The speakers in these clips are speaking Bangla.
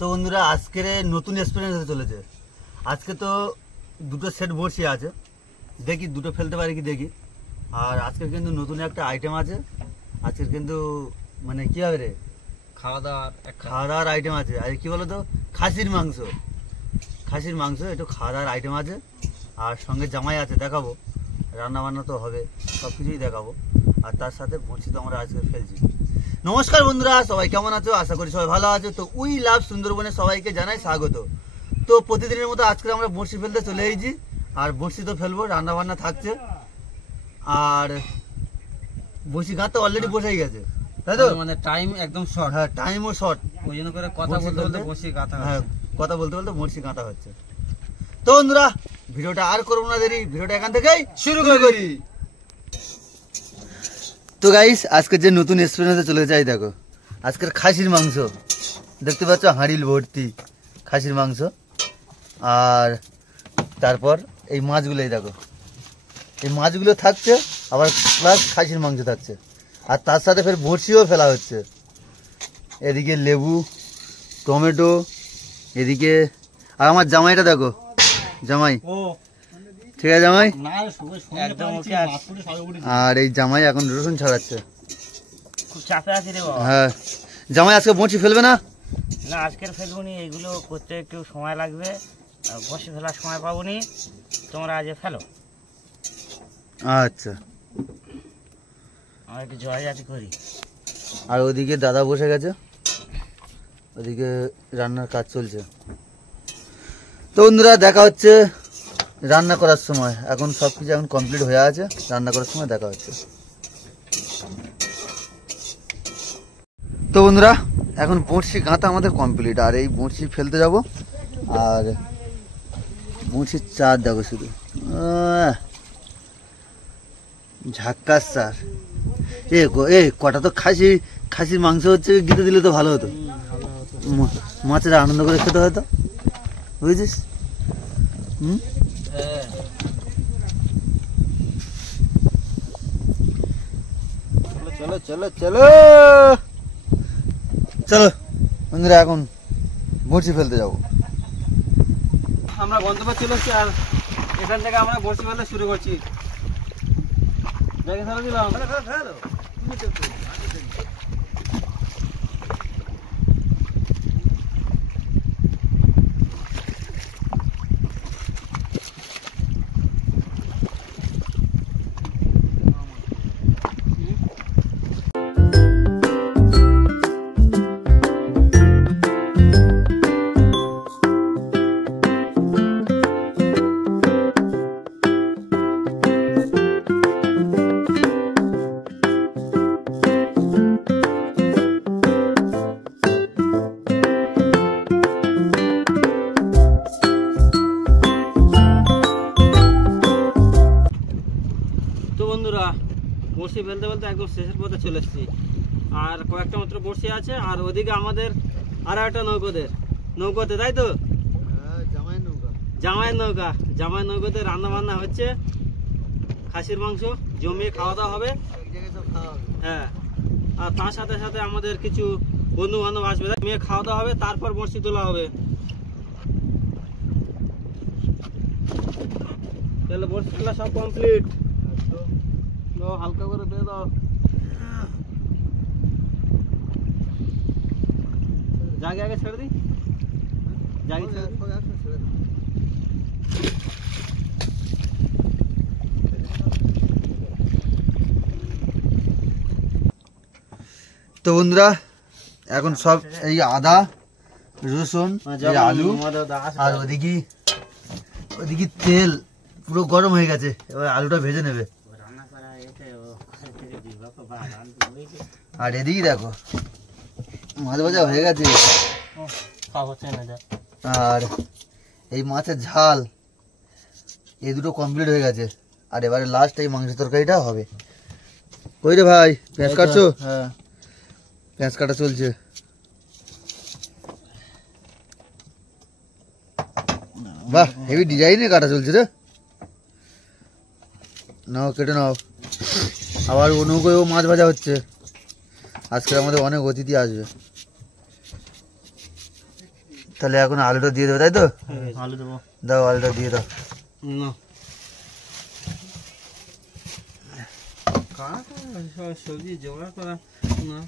তো বন্ধুরা আজকের নতুন এক্সপেরিয়েন্স হতে চলেছে। আজকে তো দুটো সেট বড়শি আছে, দেখি দুটো ফেলতে পারি কি দেখি। আর আজকের কিন্তু নতুন একটা আইটেম আছে। আজকের কিন্তু মানে কি হবে রে, খাওয়া দাওয়ার আইটেম আছে। আর কি বলো তো, খাসির মাংস একটু খাওয়া দাওয়ার আইটেম আছে। আর সঙ্গে জামাই আছে, দেখাবো। রান্না বান্না তো হবে, সব কিছুই দেখাবো। আর তার সাথে বড়শি তো আমরা আজকে ফেলছি। নমস্কার বন্ধুরা, সবাই কেমন আছো? আশা করি সবাই ভালো আছো। তো উই লাভ সুন্দরবনে সবাইকে জানাই স্বাগত। তো প্রতিদিনের মতো আজকে আমরা বড়শি ফেলতে চলে এসেছি। আর বড়শি তো ফেলবো, রান্না বান্না থাকছে। আর বড়শি গাঁথতে অলরেডি বসেই গেছে, তাই তো? মানে টাইম একদম শর্ট। হ্যাঁ, টাইমও শর্ট। ওই জন্য করে কথা বলতে বলতে বড়শি গাঁথা। হ্যাঁ, কথা বলতে বলতে বড়শি গাঁথা হচ্ছে। তো বন্ধুরা ভিডিওটা আর করবো না দেরি, ভিডিওটা এখান থেকেই শুরু করি। তো গাইস, আজকে যে নতুন এক্সপেরিয়েন্সে চলে যাই, দেখো আজকের খাসির মাংস দেখতে পাচ্ছ, হাঁড়িল ভর্তি খাসির মাংস। আর তারপর এই মাছগুলোই দেখো, এই মাছগুলো থাকছে, আবার প্লাস খাসির মাংস থাকছে। আর তার সাথে ফের বড়শিও ফেলা হচ্ছে। এদিকে লেবু, টমেটো, এদিকে আর আমার জামাইটা দেখো, জামাই ঠিক আছে জামাই। আর এই জামাই এখন রসুন ছাড়াচ্ছে। খুব চাপে আছি রে বাবা। হ্যাঁ জামাই, আজকে বড়শি ফেলবে না? না, আজকের ফেলবো নি, এগুলো করতে একটু সময় লাগবে। বড়শি ফেলার সময় পাবো নি, তোমরা আজ ফেলো। আচ্ছা, আমরা একটু জয়াজাতি করি। আর ওদিকে দাদা বসে গেছে, ওদিকে রান্নার কাজ চলছে। তো বন্ধুরা দেখা হচ্ছে রান্না করার সময়। এখন সব কিছু এখন কমপ্লিট হয়ে আছে, রান্না করার সময় দেখা হচ্ছে। তো বন্ধুরা এখন বড়শি গাঁথা আমাদের কমপ্লিট। আর এই বড়শি ফেলতে যাব। আর বড়শির চার দেখো শুধু, ঝাক্কাস চার। এ কটা তো খাসির মাংস হচ্ছে, গিতে দিলে তো ভালো হতো। মাছেরা আনন্দ করে খেতে হয়তো, বুঝেছিস? চলো চলো চলো চলো বন্ধুরা, এখন বড়শি ফেলতে যাবো। আমরা গন্তব্যে চলে এসেছি। আর এখান থেকে আমরা বড়শি ফেলতে শুরু করছি। ব্যাগে ফেলে দিলাম। বড়শি ফেলতে ফেলতে একদম শেষের পথে চলে এসেছি। আর কয়েকটা মাত্র বড়শি আছে। আর ওদিকে আমাদের আর একটা নৌকোতে, তাই তো? জামাই নৌকাতে রান্না বান্না হচ্ছে। খাসির মাংস জমিয়ে খাওয়া দাওয়া হবে। হ্যাঁ, আর তার সাথে সাথে আমাদের কিছু বন্ধু বান্ধব আসবে, জমিয়ে খাওয়া দাওয়া হবে। তারপর বড়শি তোলা হবে। তাহলে বড়শি তোলা সব কমপ্লিট। হালকা করে দিয়ে দাও। জাগে আগে ছেড়ে দিই, জাগে ছেড়ে দিই। তো বন্ধুরা এখন সব এই আদা রসুন আলু আর ওদিকে তেল পুরো গরম হয়ে গেছে। এবার আলুটা ভেজে নেবে। আর এদিকে দেখো মাছ ভাজা হয়ে গেছে। আর এই মাছের ঝাল এই দুটো কমপ্লিট হয়ে গেছে। আর এবারে লাস্ট এই মাংস তরকারিটা হবে। কই রে ভাই, পেঁয়াজ কাটছো? হ্যাঁ, পেঁয়াজ কাটা চলছে। বাহ, হেভি ডিজাইনে কাটা চলছে রে। নাও কেটে নাও। আবার ও নৌকোয় মাছ ভাজা হচ্ছে। আজকে আমাদের অনেক অতিথি আসবে। তাহলে এখন আলুটা দিয়ে দেবো, তাই তো? আলু দেবো। দাও আলুটা দিয়ে দাও। না সবজি জোগাড় করা না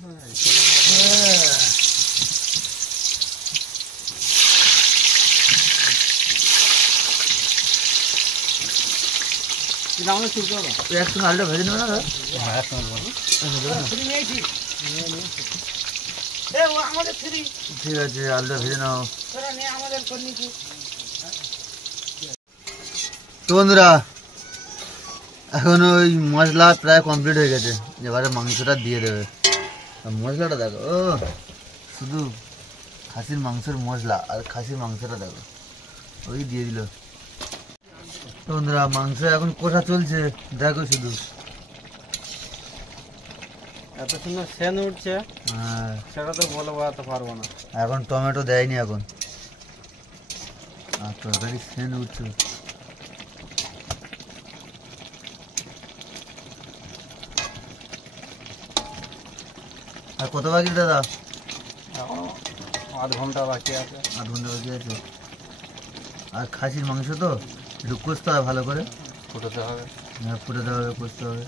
একটু আলুটা ভেজে নেবে না দাদা? ঠিক আছে, আলুটা ভেজে নাও। তো বন্ধুরা, এখন ওই মশলা প্রায় কমপ্লিট হয়ে গেছে, এবারে মাংসটা দিয়ে দেবে। আর মশলাটা দেখো, ও শুধু খাসির মাংসের মশলা আর খাসির মাংসটা দেখো, ওই দিয়ে দিল। তো বন্ধুরা, মাংস এখন কষা চলছে, দেখো শুধু। এত সুন্দর সেন উঠছে, হ্যাঁ, সেটা তো বলে বোঝাতে পারবো না। এখন টমেটো দেয়নি এখন, আর তরকারি সেন উঠছে। আর কত বাকি দাদা? আধ ঘন্টা বাকি আছে। আধ ঘন্টা বাকি আছে। আর খাসির মাংস তো একটু কষতে হবে ভালো করে, ফুটাতে হবে। হ্যাঁ, ফুটাতে হবে, কষতে হবে।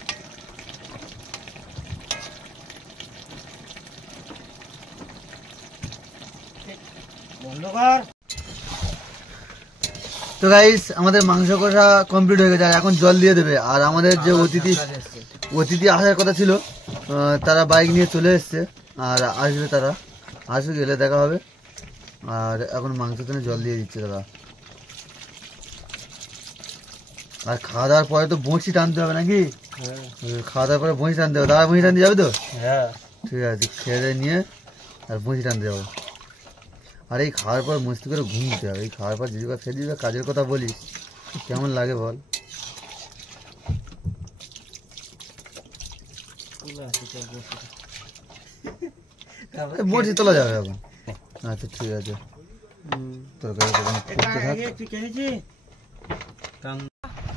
তো গাইস, আমাদের মাংস কষা কমপ্লিট হয়ে গেছে, আর এখন জল দিয়ে দেবে। আর আমাদের যে অতিথি আসার কথা ছিল, তারা বাইক নিয়ে চলে এসছে, আর আসবে, তারা আসবে, গেলে দেখা হবে। আর এখন মাংসের জন্য জল দিয়ে দিচ্ছে দাদা। আর খাওয়া দাওয়ার পরে তো বঁড়শি টানতে হবে নাকি? খাওয়া দাওয়ার পরে বঁড়শি টানতে হবে। দাদা বঁড়শি টানতে যাবে তো? হ্যাঁ, ঠিক আছে, খেয়ে দিয়ে নিয়ে আর বঁড়শি টানতে যাবো। আর এই খাওয়ার পর মস্তি করে ঘুমতে হবে। এই খাওয়ার পর যদি ফের যদি কাজের কথা বলিস, কেমন লাগে বল? বঁড়শি তোলা যাবে এখন। আচ্ছা ঠিক আছে,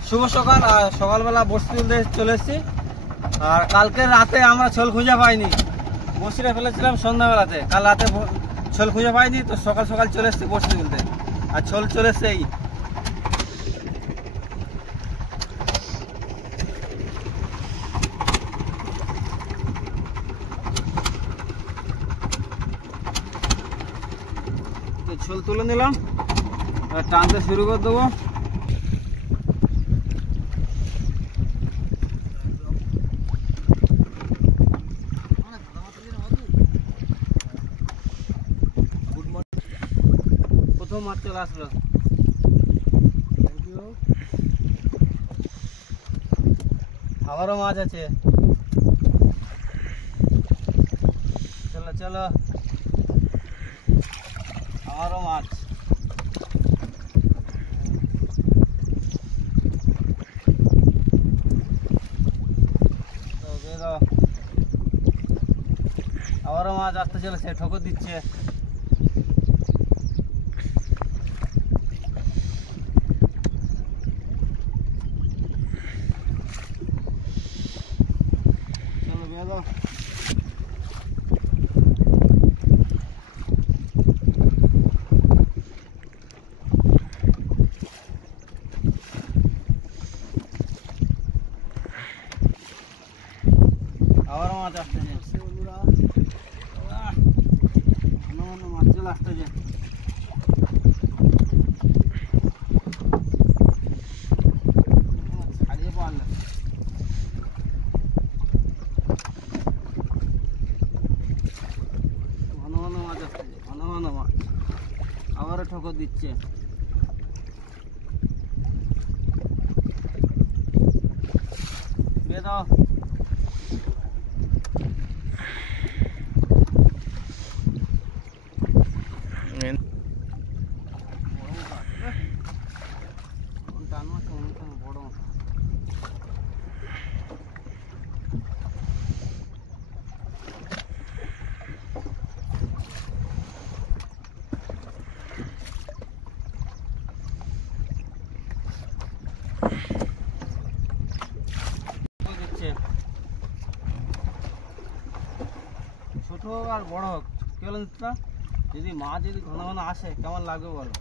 শুভ সকাল। আর সকালবেলা বসতে তুলতে চলে এসেছি। আর কালকে রাতে আমরা ছোল খুঁজে পাইনি, বসিটা ফেলেছিলাম সন্ধ্যাবেলাতে। কাল রাতে ছোল খুঁজে পাইনি, তো সকাল সকাল চলে এসেছি বসতে তুলতে। আর ছোল চলে এসছে এই। ছোল তুলে নিলাম, আর টানতে শুরু করে দেবো। প্রথম মাছ চলে আসলো। আবারও মাছ আছে, চলো চলো, আবারও মাছ। আবারও মাছ আসতে চলেছে, ঠোকর দিচ্ছে। চলো বেরো। আবারও মাছ আসতেছে, মাছ চলে আসতেছে। ছাড়িয়ে পারলে ঘন ঘন মাছ আসতেছে, ঘন ঘন মাছ। আবারও ঠোকর দিচ্ছে। বেদাও। ছোট আর বড় হোক, কি বলেন? যদি মাছ যদি ঘন ঘন আসে কেমন লাগবে বলো।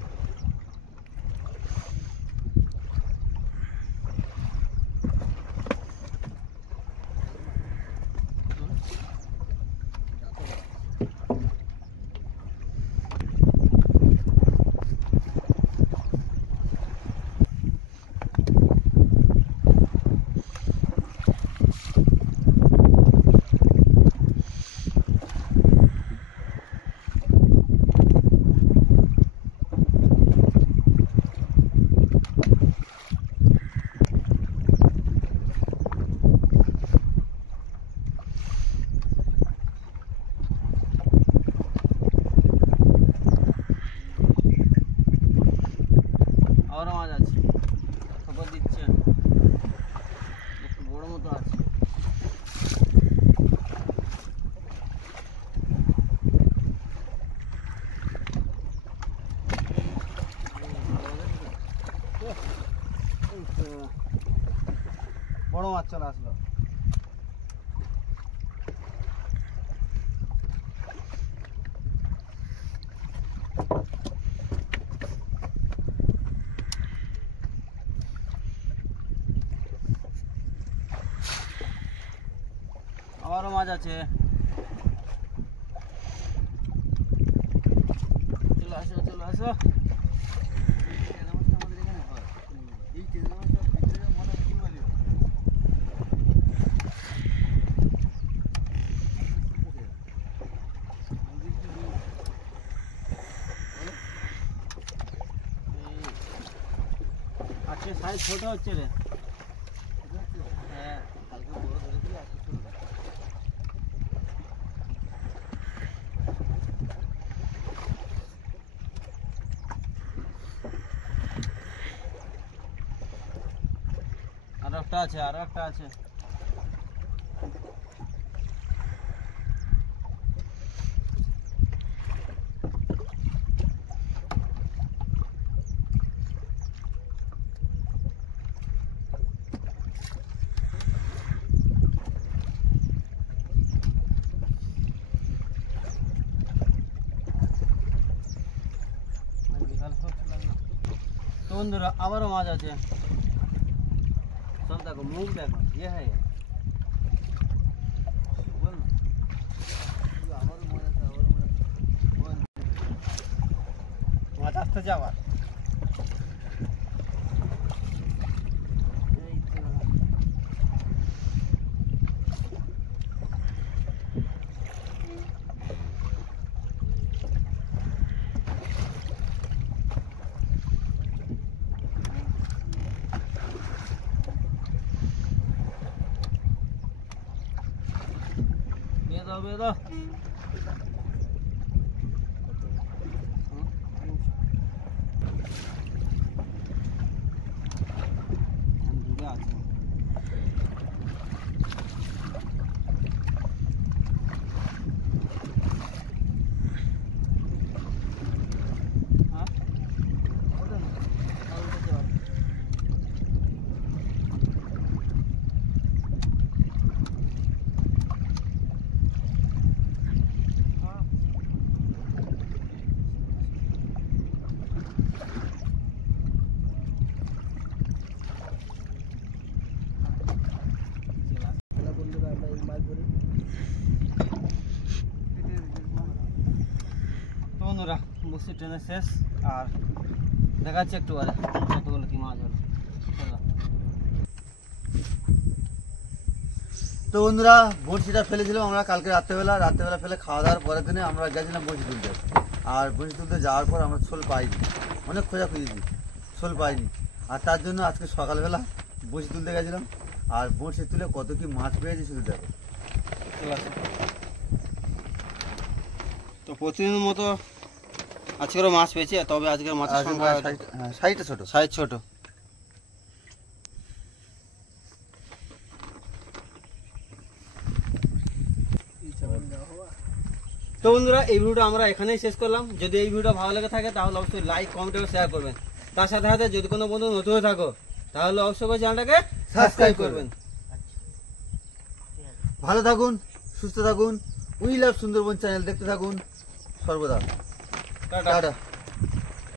আবারও মাছ আছে, খবর দিচ্ছে একটু বড় মতো আছে। বড় মাছ চলে আসলো। আবারও মাছ আছে, চলে আসো চলে আসো। আজকে সাইজ ছোট হচ্ছে রে। হ্যাঁ কালকে বড় ধরেছিল, আজকে ছোট। আরো একটা আছে, আরো একটা আছে। তো বন্ধুরা আবারও মাছ আছে, সব দেখো মুখ দেখো, ইয়ে হ্যাঁ মাছ আসতেছে আবার। বেদো বন্ধুরা বসে ট্রেনে শেষ, আর দেখাচ্ছি একটু আরে কতগুলো কি মাছ হলো। তো বন্ধুরা বড়শিটা ফেলেছিলাম আমরা কালকে রাত্রেবেলা ফেলে খাওয়া দাওয়ার পরের দিনে আমরা গেছিলাম বড়শি তুলতে। আর বড়শি তুলতে যাওয়ার পর আমরা শোল পাইনি, অনেক খোঁজা খুঁজেছি, শোল পাইনি। আর তার জন্য আজকে সকালবেলা বড়শি তুলতে গেছিলাম, আর বড়শি তুলে কত কি মাছ পেয়েছি শুধু দেখো। তো প্রতিদিনের মতো আজকেরও মাছ পেয়েছি, তবে আজকের মাছের সংখ্যা সাইজটা ছোট, সাইজ ছোট। তো বন্ধুরা এই ভিডিওটা আমরা এখানেই শেষ করলাম। যদি এই ভিডিওটা ভালো লেগে থাকে তাহলে অবশ্যই লাইক কমেন্ট এবং শেয়ার করবেন। তার সাথে সাথে যদি কোনো বন্ধু নতুন হয়ে থাকো তাহলে অবশ্যই চ্যানেলটাকে সাবস্ক্রাইব করবেন। ভালো থাকুন, সুস্থ থাকুন, উই লাভ সুন্দরবন চ্যানেল দেখতে থাকুন সর্বদা। টাটা।